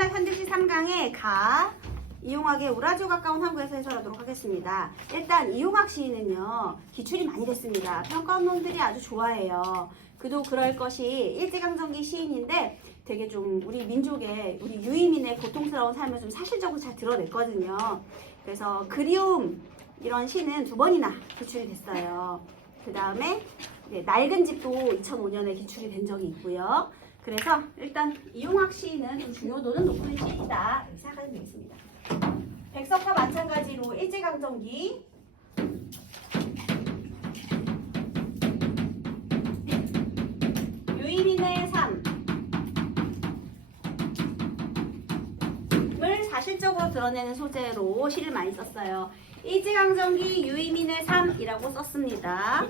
천문학 현대시 3강의 가 이용학의 우라지오 가까운 항구에서 해설하도록 하겠습니다. 일단 이용학 시인은요 기출이 많이 됐습니다. 평가원들이 아주 좋아해요. 그도 그럴 것이 일제강점기 시인인데 되게 좀 우리 민족의 우리 유이민의 고통스러운 삶을 좀 사실적으로 잘 드러냈거든요. 그래서 그리움 이런 시는 2번이나 기출이 됐어요. 그 다음에 낡은 집도 2005년에 기출이 된 적이 있고요. 그래서 일단 이용학 시인은 좀 중요도는 높은 시인이다 이렇게 생각하면 되겠습니다. 백석과 마찬가지로 일제강점기 유이민의 삶을 사실적으로 드러내는 소재로 시를 많이 썼어요. 일제강점기 유이민의 삶이라고 썼습니다.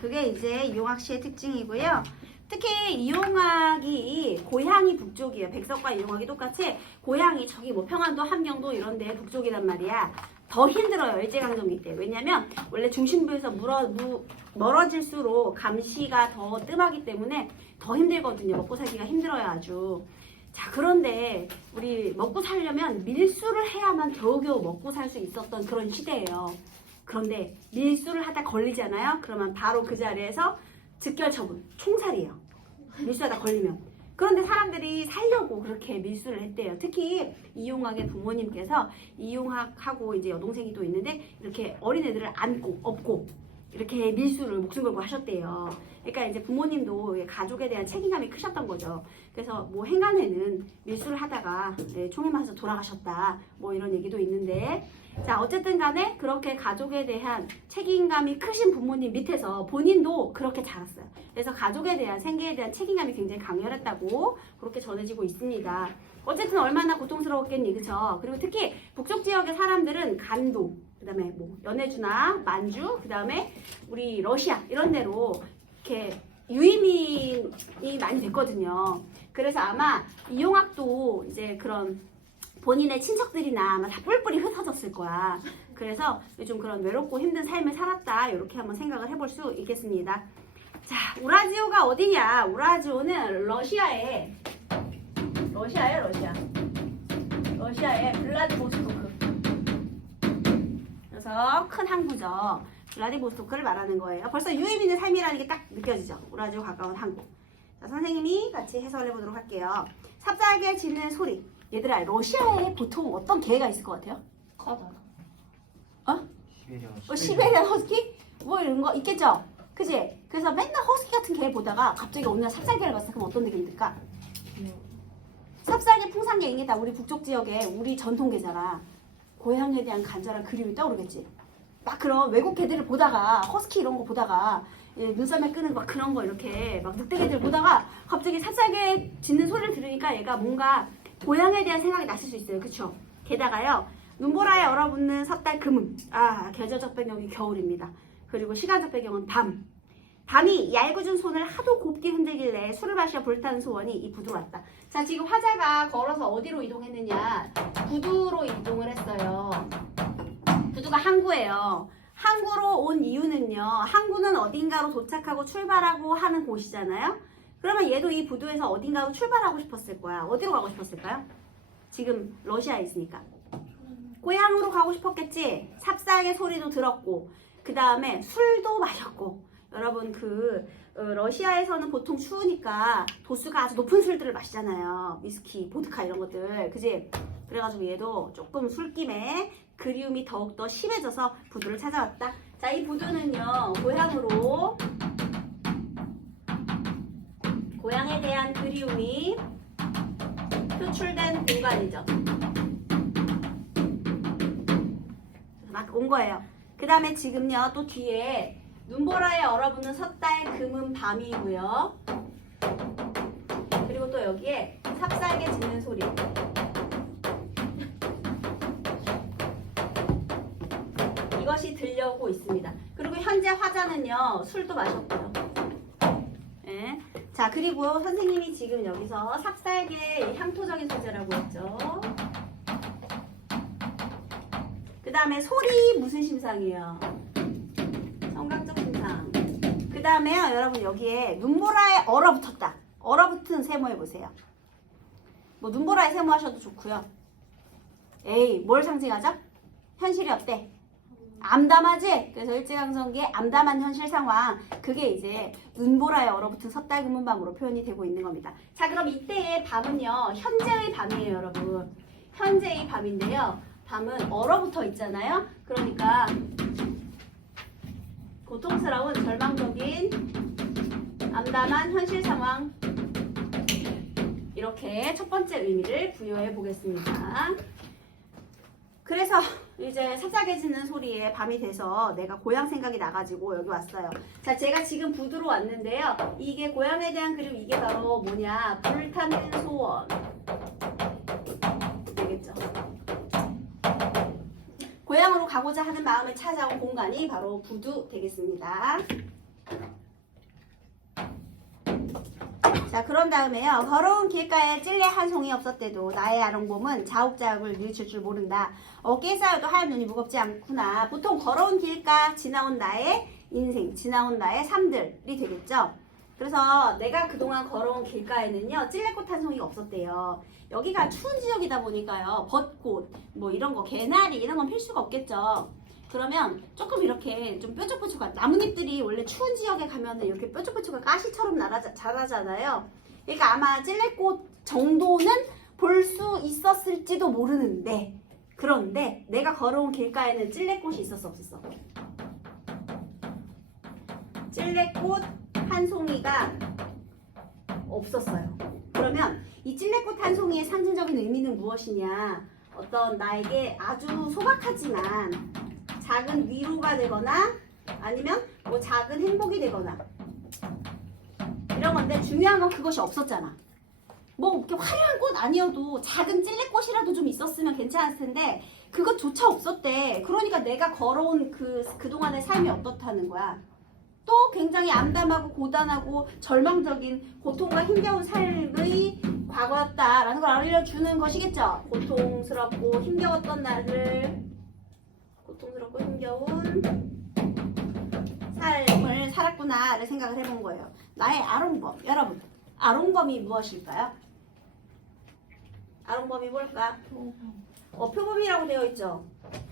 그게 이제 이용학 시의 특징이고요. 특히 이용학이 고향이 북쪽이에요. 백석과 이용학이 똑같이 고향이 저기 뭐 평안도 함경도 이런 데 북쪽이란 말이야. 더 힘들어요. 일제강점기 때. 왜냐면 원래 중심부에서 멀어질수록 감시가 더 뜸하기 때문에 더 힘들거든요. 먹고 살기가 힘들어요. 아주. 자, 그런데 우리 먹고 살려면 밀수를 해야만 겨우겨우 먹고 살 수 있었던 그런 시대예요. 그런데 밀수를 하다 걸리잖아요. 그러면 바로 그 자리에서 즉결 처분, 총살이에요. 밀수하다 걸리면. 그런데 사람들이 살려고 그렇게 밀수를 했대요. 특히 이용학의 부모님께서 이용학하고 이제 여동생이 또 있는데 이렇게 어린애들을 안고 업고 이렇게 밀수를 목숨 걸고 하셨대요. 그러니까 이제 부모님도 가족에 대한 책임감이 크셨던 거죠. 그래서 뭐 행간에는 밀수를 하다가 총에 맞아서 돌아가셨다. 뭐 이런 얘기도 있는데 자 어쨌든 간에 그렇게 가족에 대한 책임감이 크신 부모님 밑에서 본인도 그렇게 자랐어요. 그래서 가족에 대한 생계에 대한 책임감이 굉장히 강렬했다고 그렇게 전해지고 있습니다. 어쨌든 얼마나 고통스러웠겠니, 그쵸? 그리고 특히 북쪽 지역의 사람들은 간도, 그 다음에 뭐 연해주나 만주, 그 다음에 우리 러시아 이런 데로 이렇게 유이민이 많이 됐거든요. 그래서 아마 이용학도 이제 그런 본인의 친척들이나 아마 다 뿔뿔이 흩어졌을 거야. 그래서 좀 그런 외롭고 힘든 삶을 살았다 이렇게 한번 생각을 해볼 수 있겠습니다. 자, 우라지오가 어디냐? 우라지오는 러시아의 블라디보스토크. 그래서 큰 항구죠. 블라디보스토크를 말하는 거예요. 벌써 유이민의 삶이라는 게 딱 느껴지죠. 우라지오 가까운 항구. 자, 선생님이 같이 해설해 보도록 할게요. 삽살개 짖는 소리. 얘들아, 러시아에 보통 어떤 개가 있을 것 같아요? 커다. 시베리안 허스키? 뭐 이런 거 있겠죠? 그지? 그래서 맨날 허스키 같은 개 보다가 갑자기 어느 날 삽살개를 봤어. 그럼 어떤 느낌이 들까? 삽살개, 풍산개 이게 다 우리 북쪽 지역의 우리 전통개잖아. 고향에 대한 간절한 그리움이 떠오르겠지. 막 그런 외국 개들을 보다가 허스키 이런 거 보다가 눈썰매 끄는 막 그런 거 이렇게 막 늑대개들 보다가 갑자기 삽살개 짖는 소리를 들으니까 얘가 뭔가 고향에 대한 생각이 났을 수 있어요. 그쵸? 게다가요. 눈보라에 얼어붙는 섣달 금음. 계절적 배경이 겨울입니다. 그리고 시간적 배경은 밤. 밤이 얄궂은 손을 하도 곱게 흔들길래 술을 마셔 불타는 소원이 이 부두로 왔다. 자, 지금 화자가 걸어서 어디로 이동했느냐? 부두로 이동을 했어요. 부두가 항구예요. 항구로 온 이유는요. 항구는 어딘가로 도착하고 출발하고 하는 곳이잖아요. 그러면 얘도 이 부두에서 어딘가로 출발하고 싶었을 거야. 어디로 가고 싶었을까요? 지금 러시아에 있으니까. 고향으로 가고 싶었겠지. 삽살개 소리도 들었고 그 다음에 술도 마셨고 여러분 러시아에서는 보통 추우니까 도수가 아주 높은 술들을 마시잖아요. 위스키, 보드카 이런 것들. 그지? 그래가지고 얘도 조금 술김에 그리움이 더욱더 심해져서 부두를 찾아왔다. 자, 이 부두는요. 고향에 대한 그리움이 표출된 공간이죠. 막 온 거예요. 그 다음에 지금요. 또 뒤에 눈보라에 얼어붙는 섣달 금은 밤이고요. 그리고 또 여기에 삽살개 짖는 소리. 이것이 들려오고 있습니다. 그리고 현재 화자는요. 술도 마셨고요. 네. 자, 그리고 선생님이 지금 여기서 삽살개 향토적인 소재라고 했죠. 그 다음에 소리 무슨 심상이에요? 청각적 심상. 그 다음에요, 여러분 여기에 눈보라에 얼어붙었다. 얼어붙은 세모 해보세요. 뭐 눈보라에 세모하셔도 좋고요. 에이, 뭘 상징하죠? 현실이 어때? 암담하지? 그래서 일제강점기의 암담한 현실 상황, 그게 이제 눈보라에 얼어붙은 섣달그문 밤으로 표현이 되고 있는 겁니다. 자, 그럼 이때의 밤은요, 현재의 밤이에요, 여러분. 현재의 밤인데요. 밤은 얼어붙어 있잖아요. 그러니까 고통스러운 절망적인 암담한 현실 상황, 이렇게 첫 번째 의미를 부여해 보겠습니다. 그래서 이제 삭삭해지는 소리에 밤이 돼서 내가 고향 생각이 나가지고 여기 왔어요. 자, 제가 지금 부두로 왔는데요. 이게 고향에 대한 그림, 이게 바로 뭐냐, 불타는 소원 되겠죠. 고향으로 가고자 하는 마음을 찾아온 공간이 바로 부두 되겠습니다. 자, 그런 다음에요. 걸어온 길가에 찔레 한 송이 없었대도 나의 아롱봄은 자욱자욱을 밀칠 줄 모른다. 어깨에 쌓여도 하얀 눈이 무겁지 않구나. 보통 걸어온 길가, 지나온 나의 인생, 지나온 나의 삶들이 되겠죠. 그래서 내가 그동안 걸어온 길가에는요, 찔레꽃 한 송이가 없었대요. 여기가 추운 지역이다 보니까요, 벚꽃, 뭐 이런 거, 개나리 이런 건 필수가 없겠죠. 그러면 조금 이렇게 좀 뾰족뾰족한 나뭇잎들이 원래 추운 지역에 가면은 이렇게 뾰족뾰족한 가시처럼 자라잖아요. 그러니까 아마 찔레꽃 정도는 볼 수 있었을지도 모르는데, 그런데 내가 걸어온 길가에는 찔레꽃이 있었어, 없었어? 찔레꽃 한 송이가 없었어요. 그러면 이 찔레꽃 한 송이의 상징적인 의미는 무엇이냐? 어떤 나에게 아주 소박하지만 작은 위로가 되거나 아니면 뭐 작은 행복이 되거나 이런 건데, 중요한 건 그것이 없었잖아. 뭐 이렇게 화려한 꽃 아니어도 작은 찔레꽃이라도 좀 있었으면 괜찮았을 텐데 그것조차 없었대. 그러니까 내가 걸어온 그동안의 삶이 어떻다는 거야. 또 굉장히 암담하고 고단하고 절망적인 고통과 힘겨운 삶의 과거였다라는 걸 알려주는 것이겠죠. 고통스럽고 힘겨웠던 나를, 고통스럽고 힘겨운 삶을 살았구나를 생각을 해본 거예요. 나의 아롱범. 여러분, 아롱범이 무엇일까요? 아롱범이 뭘까? 표범이라고 되어 있죠.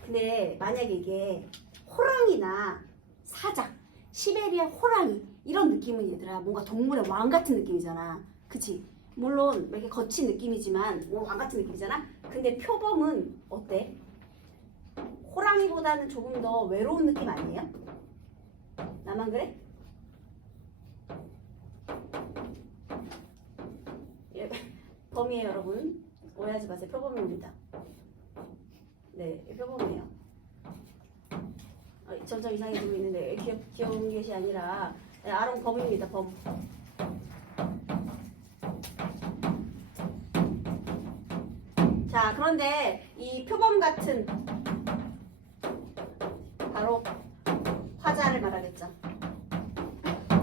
근데 만약에 이게 호랑이나 사자, 시베리아 호랑이 이런 느낌은 얘들아 뭔가 동물의 왕 같은 느낌이잖아. 그치? 물론 이렇게 거친 느낌이지만 왕 같은 느낌이잖아. 근데 표범은 어때? 호랑이보다는 조금 더 외로운 느낌 아니에요? 나만 그래? 범이에요, 여러분. 오해하지 마세요. 표범입니다. 네, 표범이에요. 점점 이상해지고 있는데 귀여운 것이 아니라 아롱 범입니다. 범. 자, 그런데 이 표범 같은 바로 화자를 말하겠죠.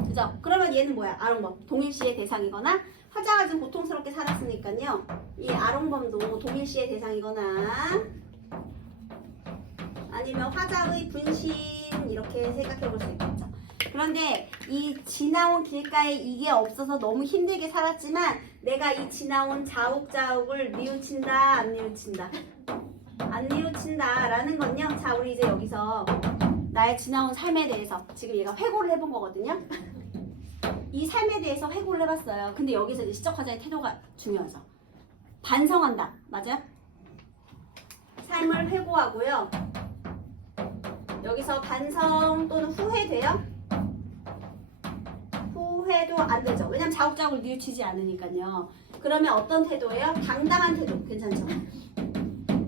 그죠? 그러면 얘는 뭐야? 아롱범. 동일시의 대상이거나 화자가 좀 고통스럽게 살았으니까요. 이 아롱범도 동일시의 대상이거나 아니면 화자의 분신 이렇게 생각해 볼 수 있겠죠. 그런데 이 지나온 길가에 이게 없어서 너무 힘들게 살았지만 내가 이 지나온 자욱자욱을 뉘우친다, 안 뉘우친다? 안 뉘우친다 라는 건요. 자, 우리 이제 여기서 나의 지나온 삶에 대해서 지금 얘가 회고를 해본 거거든요. 이 삶에 대해서 회고를 해봤어요. 근데 여기서 이제 시적화자의 태도가 중요하죠. 반성한다. 맞아요? 삶을 회고하고요. 여기서 반성 또는 후회돼요? 후회도 안 되죠. 왜냐면 자욱자욱을 뉘우치지 않으니까요. 그러면 어떤 태도예요? 당당한 태도. 괜찮죠?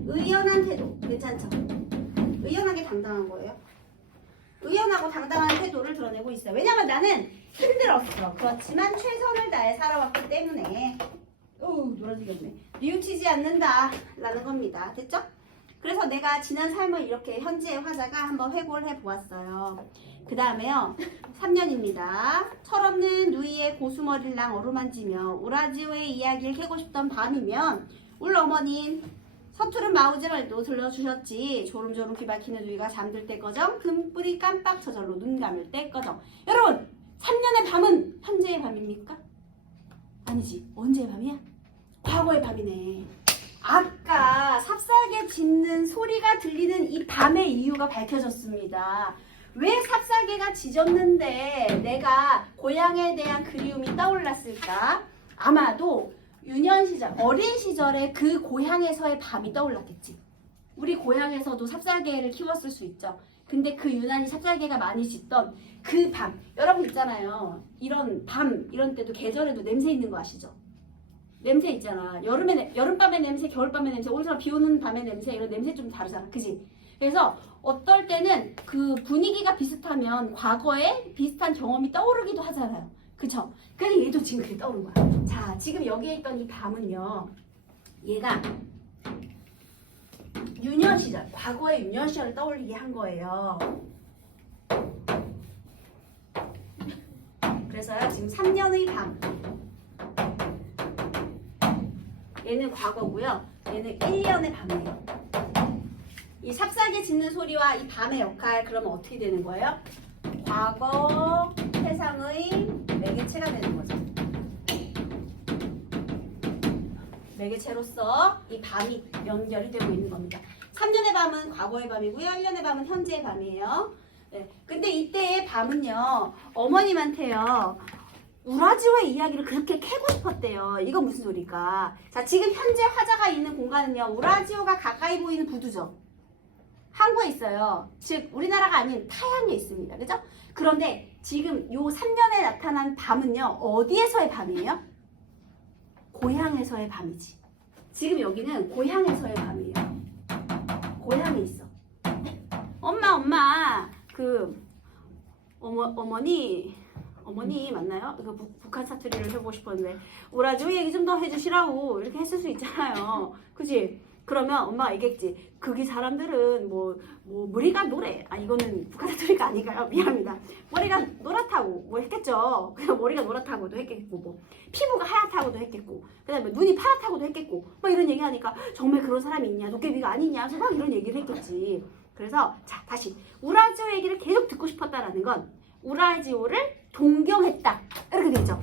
의연한 태도. 괜찮죠? 의연하게 당당한 거예요. 의연하고 당당한 태도를 드러내고 있어요. 왜냐면 나는 힘들었어. 그렇지만 최선을 다해 살아왔기 때문에 놀아주겠네. 뉘우치지 않는다 라는 겁니다. 됐죠? 그래서 내가 지난 삶을 이렇게 현재의 화자가 한번 회고를 해보았어요. 그 다음에요. 3년입니다. 철없는 누이의 고수머리랑 어루만지며 우라지오의 이야기를 캐고 싶던 밤이면 울 어머닌 서투른 마우제말도 들려주셨지. 조름조름 귀 밝히는 누이가 잠들 때꺼정 금뿌리 깜빡 저절로 눈 감을 때꺼정. 여러분 3년의 밤은 현재의 밤입니까? 아니지. 언제의 밤이야? 과거 과거의 밤이네. 아까 삽살개 짖는 소리가 들리는 이 밤의 이유가 밝혀졌습니다. 왜 삽살개가 짖었는데 내가 고향에 대한 그리움이 떠올랐을까? 아마도 유년 시절, 어린 시절에 그 고향에서의 밤이 떠올랐겠지. 우리 고향에서도 삽살개를 키웠을 수 있죠. 근데 그 유난히 삽살개가 많이 짖던 그 밤, 여러분 있잖아요. 이런 밤, 이런 때도 계절에도 냄새 있는 거 아시죠? 냄새 있잖아. 여름밤의 냄새, 겨울밤의 냄새, 오늘처럼 비 오는 밤의 냄새, 이런 냄새 좀 다르잖아. 그지? 그래서 어떨 때는 그 분위기가 비슷하면 과거에 비슷한 경험이 떠오르기도 하잖아요. 그쵸? 그래서 얘도 지금 그게 떠오른 거야. 자, 지금 여기에 있던 이 밤은요. 얘가 유년 시절, 과거의 유년 시절을 떠올리게 한 거예요. 그래서요, 지금 3년의 밤. 얘는 과거고요. 얘는 1년의 밤이에요. 이 삽살개 짖는 소리와 이 밤의 역할, 그러면 어떻게 되는 거예요? 과거 세상의 매개체가 되는 거죠. 매개체로서 이 밤이 연결이 되고 있는 겁니다. 3년의 밤은 과거의 밤이고요. 1년의 밤은 현재의 밤이에요. 네. 근데 이때의 밤은요, 어머님한테요, 우라지오의 이야기를 그렇게 캐고 싶었대요. 이건 무슨 소리일까? 자, 지금 현재 화자가 있는 공간은요, 우라지오가 가까이 보이는 부두죠. 항구에 있어요. 즉, 우리나라가 아닌 타양에 있습니다. 그죠? 그런데 지금 요 3년에 나타난 밤은요, 어디에서의 밤이에요? 고향에서의 밤이지. 지금 여기는 고향에서의 밤이에요. 고향에 있어. 엄마, 어머니 맞나요? 북한 사투리를 해보고 싶었는데 우라지오 얘기 좀 더 해주시라고 이렇게 했을 수 있잖아요. 그치? 그러면 엄마가 얘기했지. 거기 사람들은 머리가 노래. 이거는 북한 사투리가 아니가요. 미안합니다. 머리가 노랗다고 했겠죠. 그냥 머리가 노랗다고도 했겠고, 피부가 하얗다고도 했겠고, 그다음에 눈이 파랗다고도 했겠고, 이런 얘기하니까 정말 그런 사람이 있냐, 도깨비가 아니냐, 막 이런 얘기를 했겠지. 그래서 자, 다시 우라지오 얘기를 계속 듣고 싶었다라는 건 우라지오를 동경했다 이렇게 되죠.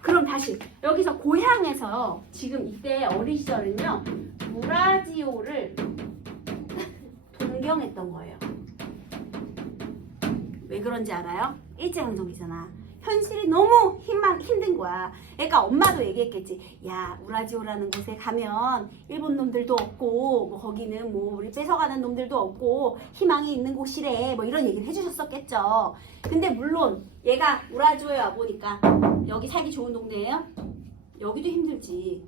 그럼 다시 여기서 고향에서 지금 이때 어린 시절은요, 우라지오를 동경했던 거예요. 왜 그런지 알아요? 일제강점기잖아. 현실이 너무 힘든 거야. 그러니까 엄마도 얘기했겠지. 야, 우라지오라는 곳에 가면 일본 놈들도 없고, 거기는 우리 뺏어가는 놈들도 없고, 희망이 있는 곳이래. 이런 얘기를 해주셨었겠죠. 근데 물론 얘가 우라지오에 와보니까 여기 살기 좋은 동네예요? 여기도 힘들지.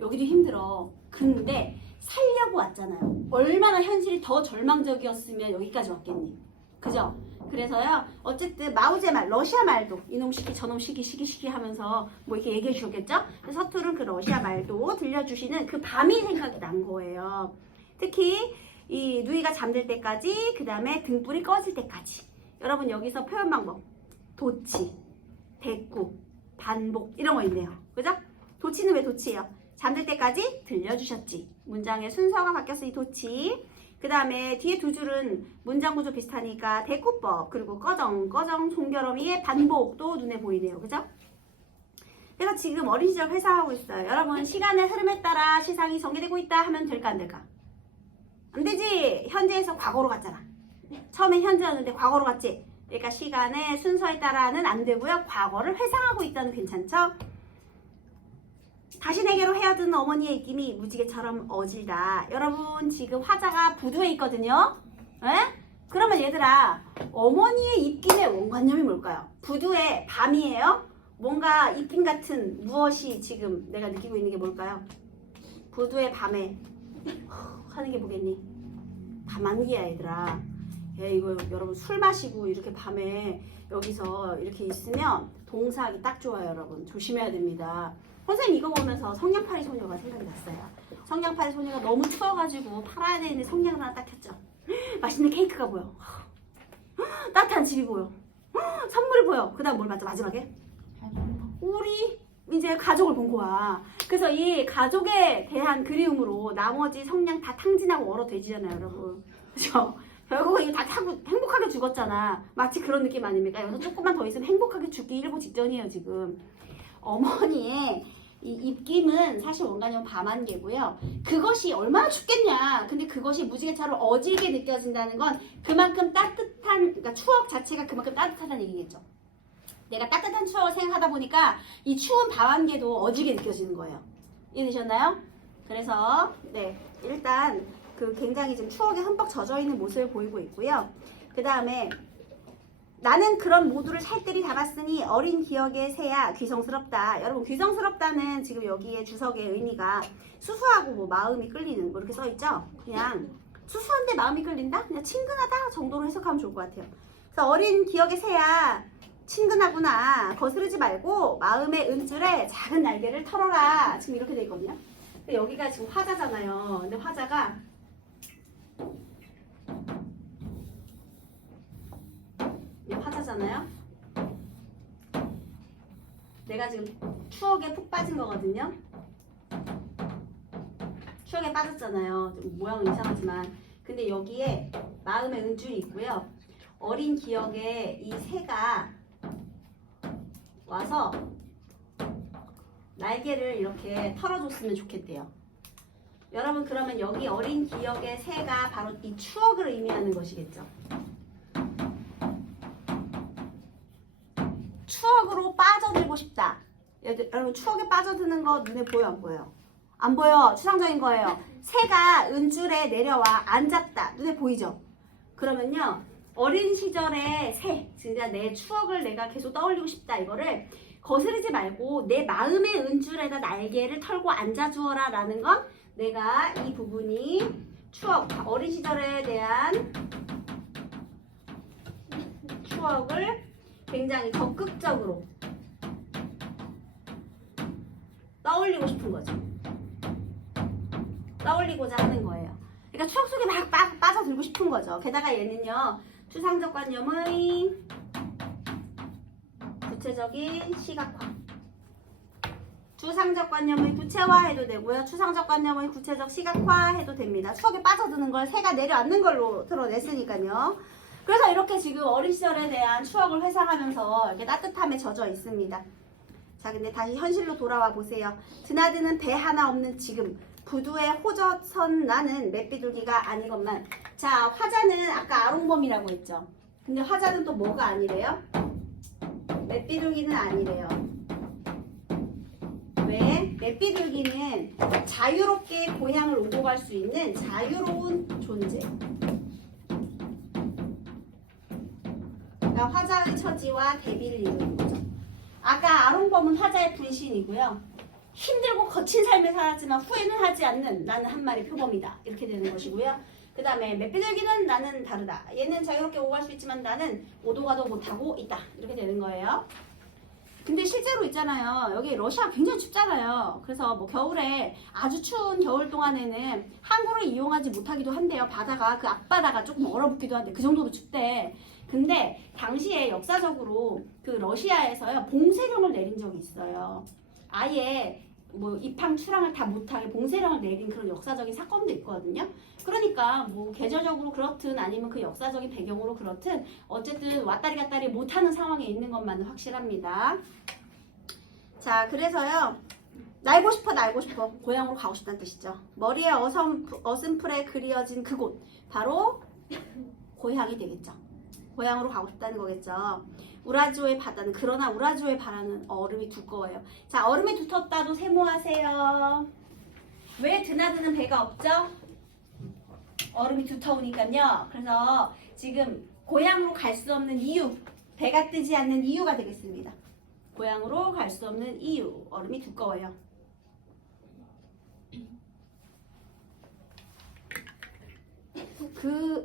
여기도 힘들어. 근데 살려고 왔잖아요. 얼마나 현실이 더 절망적이었으면 여기까지 왔겠니? 그죠? 그래서요, 어쨌든 마오제 말, 러시아 말도 이놈 시기 저놈 시기 하면서 이렇게 얘기해 주셨겠죠? 서투른 그 러시아 말도 들려주시는 그 밤이 생각이 난 거예요. 특히 이 누이가 잠들 때까지, 그 다음에 등불이 꺼질 때까지. 여러분 여기서 표현 방법, 도치, 대꾸, 반복 이런 거 있네요. 그죠? 도치는 왜 도치예요? 잠들 때까지 들려주셨지. 문장의 순서가 바뀌었으니 도치. 그 다음에 뒤에 두 줄은 문장 구조 비슷하니까 대꾸법, 그리고 꺼정 송결어미의 반복도 눈에 보이네요. 그죠? 내가 지금 어린 시절 회상하고 있어요. 여러분, 시간의 흐름에 따라 시상이 전개되고 있다 하면 될까 안 될까? 안 되지. 현재에서 과거로 갔잖아. 처음엔 현재였는데 과거로 갔지. 그러니까 시간의 순서에 따라는 안 되고요. 과거를 회상하고 있다는 괜찮죠? 다시 내게로 헤어든 어머니의 입김이 무지개처럼 어질다. 여러분 지금 화자가 부두에 있거든요. 에? 그러면 얘들아, 어머니의 입김의 원관념이 뭘까요? 부두의 밤이에요? 뭔가 입김 같은 무엇이 지금 내가 느끼고 있는 게 뭘까요? 부두의 밤에 하는 게 뭐겠니? 밤안기야 얘들아. 이거 여러분 술 마시고 이렇게 밤에 여기서 이렇게 있으면 동사하기 딱 좋아요. 여러분 조심해야 됩니다. 선생님 이거 보면서 성냥팔이 소녀가 생각이 났어요. 성냥팔이 소녀가 너무 추워가지고 팔아야 되는데 성냥을 하나 딱 켰죠. 맛있는 케이크가 보여. 따뜻한 집이 보여. 선물이 보여. 그 다음 뭘 봤죠? 마지막에? 우리 이제 가족을 본 거야. 그래서 이 가족에 대한 그리움으로 나머지 성냥 다 탕진하고 얼어 돼지잖아요, 여러분. 그죠? 결국은 이거 다 타고 행복하게 죽었잖아. 마치 그런 느낌 아닙니까? 여기서 조금만 더 있으면 행복하게 죽기 일보 직전이에요, 지금. 어머니의 이 입김은 사실 원가념 밤안개고요. 그것이 얼마나 춥겠냐. 근데 그것이 무지개처럼 어지게 느껴진다는 건 그만큼 따뜻한, 그러니까 추억 자체가 그만큼 따뜻하다는 얘기겠죠. 내가 따뜻한 추억을 생각하다 보니까 이 추운 밤안개도 어지게 느껴지는 거예요. 이해되셨나요? 그래서 네, 일단 그 굉장히 지금 추억에 흠뻑 젖어 있는 모습을 보이고 있고요. 그 다음에 나는 그런 모두를 살뜰히 담았으니 어린 기억의 새야 귀성스럽다. 여러분 귀성스럽다는 지금 여기에 주석의 의미가 수수하고 뭐 마음이 끌리는 뭐 이렇게 써있죠. 그냥 수수한데 마음이 끌린다? 그냥 친근하다 정도로 해석하면 좋을 것 같아요. 그래서 어린 기억의 새야 친근하구나. 거스르지 말고 마음의 은줄에 작은 날개를 털어라. 지금 이렇게 돼 있거든요. 근데 여기가 지금 화자잖아요. 근데 화자가 화자잖아요. 내가 지금 추억에 푹 빠진 거거든요. 추억에 빠졌잖아요. 좀 모양은 이상하지만 근데 여기에 마음의 은줄이 있고요. 어린 기억에 이 새가 와서 날개를 이렇게 털어줬으면 좋겠대요. 여러분 그러면 여기 어린 기억의 새가 바로 이 추억을 의미하는 것이겠죠. 추억으로 빠져들고 싶다. 여러분 추억에 빠져드는 거 눈에 보여 안 보여요? 안 보여. 추상적인 거예요. 새가 은줄에 내려와 앉았다. 눈에 보이죠? 그러면요. 어린 시절의 새, 진짜 내 추억을 내가 계속 떠올리고 싶다. 이거를 거스르지 말고 내 마음의 은줄에다 날개를 털고 앉아주어라 라는 건 내가 이 부분이 추억, 어린 시절에 대한 추억을 굉장히 적극적으로 떠올리고 싶은 거죠. 떠올리고자 하는 거예요. 그러니까 추억 속에 막 빠져들고 싶은 거죠. 게다가 얘는요. 추상적관념의 구체적인 시각화. 추상적관념의 구체화해도 되고요. 추상적관념의 구체적 시각화해도 됩니다. 추억에 빠져드는 걸 새가 내려앉는 걸로 드러냈으니까요. 그래서 이렇게 지금 어린 시절에 대한 추억을 회상하면서 이렇게 따뜻함에 젖어 있습니다. 자, 근데 다시 현실로 돌아와 보세요. 드나드는 배 하나 없는 지금 부두에 호젓선 나는 맷비둘기가 아니건만. 자, 화자는 아까 아롱범이라고 했죠. 근데 화자는 또 뭐가 아니래요? 맷비둘기는 아니래요. 왜? 맷비둘기는 자유롭게 고향을 오고 갈 수 있는 자유로운 존재. 그러니까 화자의 처지와 대비를 이루는 거죠. 아까 아롱범은 화자의 분신이고요. 힘들고 거친 삶을 살았지만 후회는 하지 않는 나는 한 마리 표범이다. 이렇게 되는 것이고요. 그 다음에 맷비둘기는 나는 다르다. 얘는 자유롭게 오고 갈 수 있지만 나는 오도 가도 못하고 있다. 이렇게 되는 거예요. 근데 실제로 있잖아요. 여기 러시아 굉장히 춥잖아요. 그래서 뭐 겨울에 아주 추운 겨울 동안에는 항구를 이용하지 못하기도 한데요. 바다가 그 앞바다가 조금 얼어붙기도 한데 그 정도로 춥대. 근데 당시에 역사적으로 그 러시아에서요 봉쇄령을 내린 적이 있어요. 아예 뭐 입항 출항을 다 못하게 봉쇄령을 내린 그런 역사적인 사건도 있거든요. 그러니까 뭐 계절적으로 그렇든 아니면 그 역사적인 배경으로 그렇든 어쨌든 왔다리 갔다리 못하는 상황에 있는 것만은 확실합니다. 자, 그래서요 날고 싶어 날고 싶어 고향으로 가고 싶다는 뜻이죠. 머리에 어슴풀에 그려진 그곳 바로 고향이 되겠죠. 고향으로 가고 싶다는 거겠죠. 우라주오의 바다는 그러나 우라주오의 바다는 얼음이 두꺼워요. 자, 얼음이 두텁다도 세모하세요. 왜 드나드는 배가 없죠? 얼음이 두터우니까요. 그래서 지금 고향으로 갈 수 없는 이유, 배가 뜨지 않는 이유가 되겠습니다. 고향으로 갈 수 없는 이유, 얼음이 두꺼워요.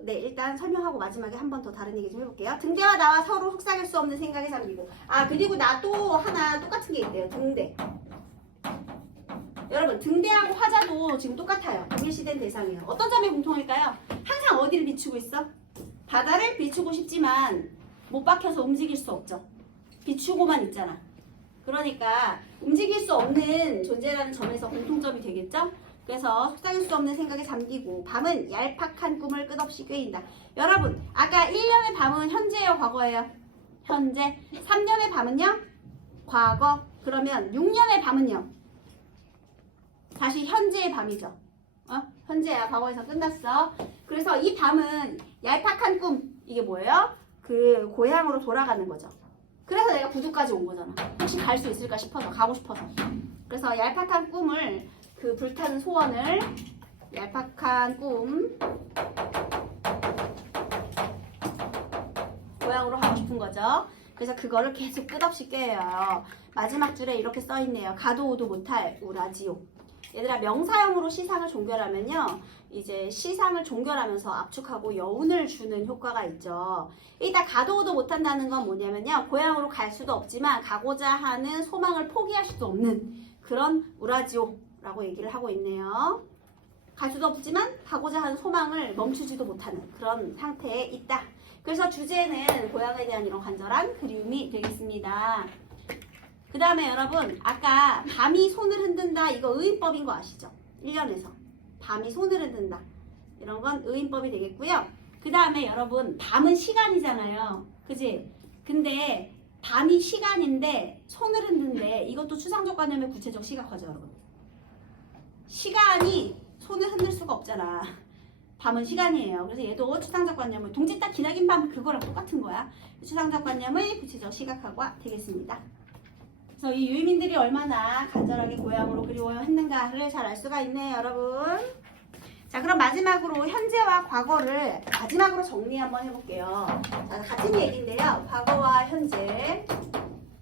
네, 일단 설명하고 마지막에 한 번 더 다른 얘기 좀 해볼게요. 등대와 나와 서로 속삭일 수 없는 생각에 잠기고. 아, 그리고 나 또 하나 똑같은 게 있대요. 등대. 여러분, 등대하고 화자도 지금 똑같아요. 동일시된 대상이에요. 어떤 점이 공통일까요? 항상 어디를 비추고 있어? 바다를 비추고 싶지만 못 박혀서 움직일 수 없죠. 비추고만 있잖아. 그러니까 움직일 수 없는 존재라는 점에서 공통점이 되겠죠? 그래서 속삭일 수 없는 생각에 잠기고 밤은 얄팍한 꿈을 끝없이 꾀인다. 여러분, 아까 1년의 밤은 현재예요, 과거예요? 현재. 3년의 밤은요? 과거. 그러면 6년의 밤은요? 다시 현재의 밤이죠. 현재야. 과거에서 끝났어. 그래서 이 밤은 얄팍한 꿈. 이게 뭐예요? 그 고향으로 돌아가는 거죠. 그래서 내가 부두까지 온 거잖아. 혹시 갈 수 있을까 싶어서, 가고 싶어서. 그래서 얄팍한 꿈을, 그 불타는 소원을, 얄팍한 꿈, 고향으로 가고 싶은 거죠. 그래서 그거를 계속 끝없이 꿰어요. 마지막 줄에 이렇게 써있네요. 가도 오도 못할 우라지요. 얘들아, 명사형으로 시상을 종결하면요, 이제 시상을 종결하면서 압축하고 여운을 주는 효과가 있죠. 일단 가도 오도 못한다는 건 뭐냐면요, 고향으로 갈 수도 없지만 가고자 하는 소망을 포기할 수도 없는 그런 우라지오라고 얘기를 하고 있네요. 갈 수도 없지만 가고자 하는 소망을 멈추지도 못하는 그런 상태에 있다. 그래서 주제는 고향에 대한 이런 간절한 그리움이 되겠습니다. 그 다음에 여러분, 아까 밤이 손을 흔든다, 이거 의인법인 거 아시죠? 1년에서 밤이 손을 흔든다, 이런 건 의인법이 되겠고요. 그 다음에 여러분, 밤은 시간이잖아요, 그지? 근데 밤이 시간인데 손을 흔든데, 이것도 추상적 관념의 구체적 시각화죠. 여러분, 시간이 손을 흔들 수가 없잖아. 밤은 시간이에요. 그래서 얘도 추상적 관념을, 동지 딱 기나긴 밤, 그거랑 똑같은 거야. 추상적 관념의 구체적 시각화가 되겠습니다. 그래서 이 유민들이 얼마나 간절하게 고향으로 그리워했는가를 잘 알 수가 있네요, 여러분. 자, 그럼 마지막으로 현재와 과거를 마지막으로 정리 한번 해볼게요. 자, 같은 얘기인데요, 과거와 현재.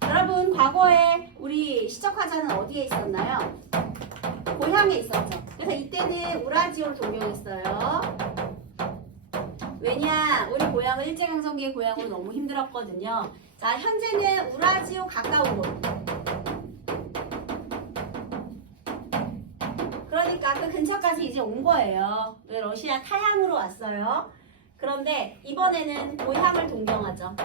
여러분, 과거에 우리 시적화자는 어디에 있었나요? 고향에 있었죠. 그래서 이때는 우라지오를 동경했어요. 왜냐, 우리 고향은 일제강점기의 고향으로 너무 힘들었거든요. 자, 현재는 우라지오 가까운 곳. 그러니까 그 근처까지 이제 온 거예요. 러시아 타향으로 왔어요. 그런데 이번에는 고향을 동경하죠.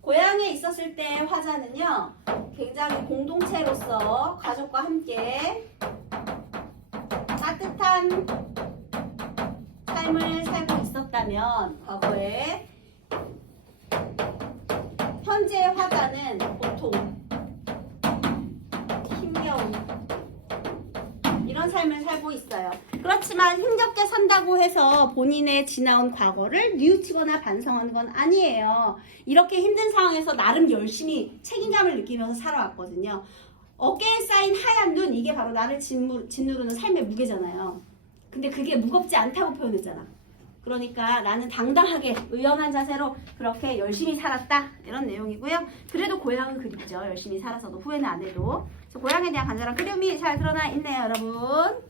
고향에 있었을 때 화자는요, 굉장히 공동체로서 가족과 함께 따뜻한 삶을 살고 있었다면, 과거에 현재의 화자는 보통 힘겨운 이런 삶을 살고 있어요. 그렇지만 힘겹게 산다고 해서 본인의 지나온 과거를 뉘우치거나 반성하는 건 아니에요. 이렇게 힘든 상황에서 나름 열심히 책임감을 느끼면서 살아왔거든요. 어깨에 쌓인 하얀 눈, 이게 바로 나를 짓누르는 삶의 무게잖아요. 근데 그게 무겁지 않다고 표현했잖아. 그러니까 나는 당당하게 의연한 자세로 그렇게 열심히 살았다, 이런 내용이고요. 그래도 고향은 그립죠. 열심히 살아서도 후회는 안 해도. 그래서 고향에 대한 간절한 그리움이 잘 드러나 있네요, 여러분.